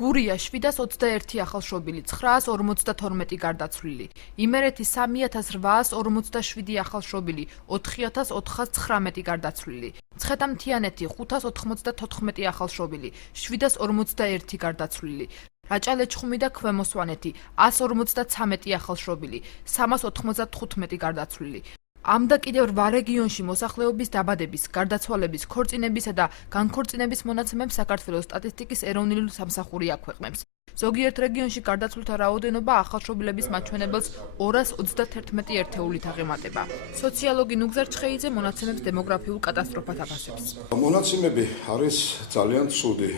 გურია 721 ახალშობილი, 952 გარდაცვლილი, იმერეთი 3847 ახალშობილი, 4419 გარდაცვლილი, ცხეთამთიანეთი 594 ახალშობილი, 741 გარდაცვლილი, რაჭა-ლეჩხუმი და ქვემო სვანეთი 153 ახალშობილი, 395 გარდაცვლილი. ამ და კიდევ 8 რეგიონში მოსახლეობის დაბადების, გარდაცვალების, ქორწინებისა და განქორწინების მონაცემებს საქართველოს სტატისტიკის ეროვნული სამსახური აქვეყნებს. ზოგიერთ რეგიონში გარდაცვლილთა რაოდენობა ახალშობილების მაჩვენებელს 231 ერთეულით აღემატება. სოციოლოგი ნუგზარ ჩხეიძე მონაცემებს დემოგრაფიულ კატასტროფად აფასებს. მონაცემები არის ძალიან ცუდი.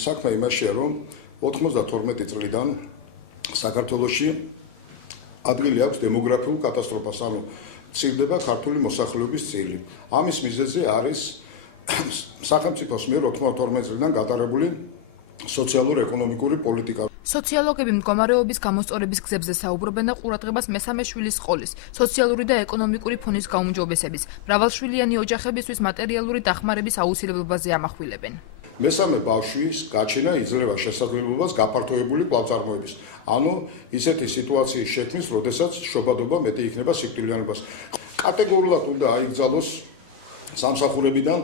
საქმე იმაშია, რომ 92 წლიდან საქართველოში ადგილი აქვს დემოგრაფიულ კატასტროფას, ანუ მცირდება ქართული მოსახლეობის წილი. ამის მიზეზი არის სახელმწიფოს მიერ 92 წლიდან გატარებული სოციალურ-ეკონომიკური პოლიტიკა. სოციოლოგები მდგომარეობის გამოსწორების გზებზე საუბრობენ და ყურადღებას მესამე შვილის სკოლის, სოციალური და ეკონომიკური ფონის გაუმჯობესების, მრავალშვილიანი ოჯახებისთვის მატერიალური დახმარების აუცილებლობაზე ამახვილებენ. მესამე ბავშვის გაჩენა იძლევა შესაძლებლობას გაფართოებული კვლავწარმოების. ანუ ისეთი სიტუაციის შექმნის, როდესაც შობადობა მეტი იქნება სიკვდილიანობას. კატეგორიულად უნდა აიგზალოს სამსახურებიდან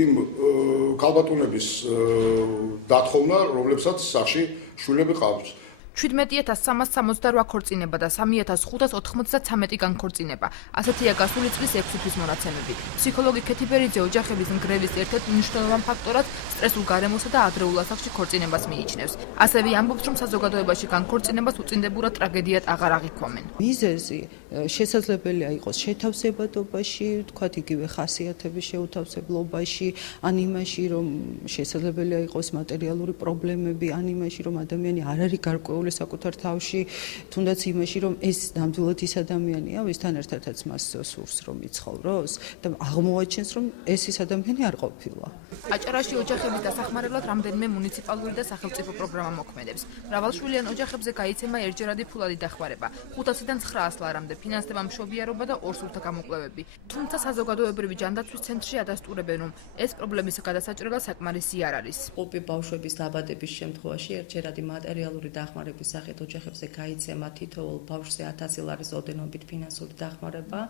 იმ ქალბატონების დათხოვნა, რომლებსაც სახში შვილები ყავს. 17368 ქორწინება და 3593 განქორწინება. ასეთია გასული წლის 6 თვის მონაცემები. ფსიქოლოგი ქეთი ბერიძე ოჯახების ნგრევის ერთ-ერთ მნიშვნელოვან ფაქტორად სტრესულ გარემოსა და ადრეულ ასაკში ქორწინებას მიიჩნევს. ასევე ამბობს, რომ საზოგადოებაში განქორწინებას უწინდებურად ტრაგედიად აღარ აღიქვამენ. მიზეზი შესაძლებელია იყოს შეთავსებადობაში, თქვათ იგივე ხასიათების შეუთავსებლობაში, ან იმაში, რომ შესაძლებელია იყოს მატერიალური პრობლემები, ან იმაში, რომ ადამიანი არ არის გარკვეული საკუთარ თავში, თუნდაც იმაში, რომ ეს ნამდვილად ის ადამიანია, ვისთან ერთადაც მას სურს, რომ იცხოვროს და აღმოაჩენს, რომ ეს ის ადამიანი არ ყოფილა. აჭარაში ოჯახების დასახმარებლად რამდენიმე მუნიციპალური და სახელმწიფო პროგრამა მოქმედებს. მრავალშვილიან ოჯახებზე გაიცემა ერთჯერადი ფულადი დახმარება, 500-დან 900 ლარამდე ფინანსდება მშობიარობა და ორსულთა გამოკვლევები. თუმცა საზოგადოებრივი ჯანდაცვის ცენტრში ადასტურებენ, რომ ეს პრობლემის გადასაჭრელად საკმარისი არ არის. ყופი ბავშვების დაბადების შემთხვევაში ერთჯერადი მატერიალური დახმარების სახით ოჯახებზე გაიცემა თითოეულ ბავშვზე 1000 ლარის ოდენობით ფინანსური დახმარება.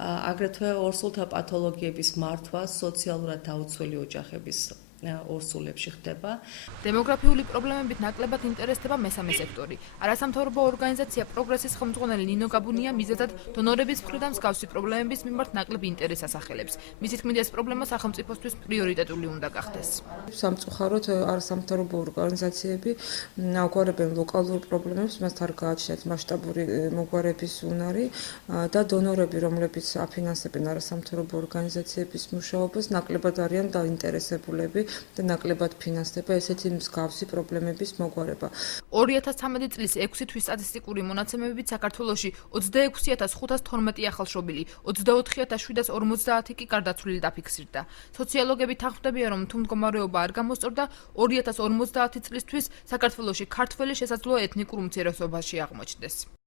აგრეთვე ორსულთა პათოლოგიების მართვა სოციალურად დაუცველი ოჯახების ორსულებში ხდება. დემოგრაფიული პრობლემებით ნაკლებად ინტერესდება მესამე სექტორი. არასამთავრობო ორგანიზაცია პროგრესის ხელმძღვანელი ნინო გაბუნია მიზეზად დონორების მხრიდან მსგავსი პრობლემების მიმართ ნაკლებ ინტერესს ასახელებს. მისი თქმით, ეს პრობლემა სახელმწიფოსთვის პრიორიტეტული უნდა გახდეს. სამწუხაროდ არასამთავრობო ორგანიზაციები აგვარებენ ლოკალურ პრობლემებს, მას არ გააჩნიათ მასშტაბური მოგვარების უნარი და დონორები, რომლებიც აფინანსებენ არასამთავრობო ორგანიზაციების მუშაობას, ნაკლებად არიან დაინტერესებულები და ნაკლებად ფინანსდება ესეთი მსგავსი პრობლემების მოგვარება. 2013 წლის 6 თვის სტატისტიკური მონაცემებით საქართველოში 26512 ახალშობილი, 24750 კი გარდაცვლილი დაფიქსირდა. სოციოლოგები თანხმდებიან, რომ თუ მდგომარეობა არ გამოსწორდა, 2050 წლისთვის საქართველოში ქართველი შესაძლოა ეთნიკურ უმცირესობაში აღმოჩნდეს.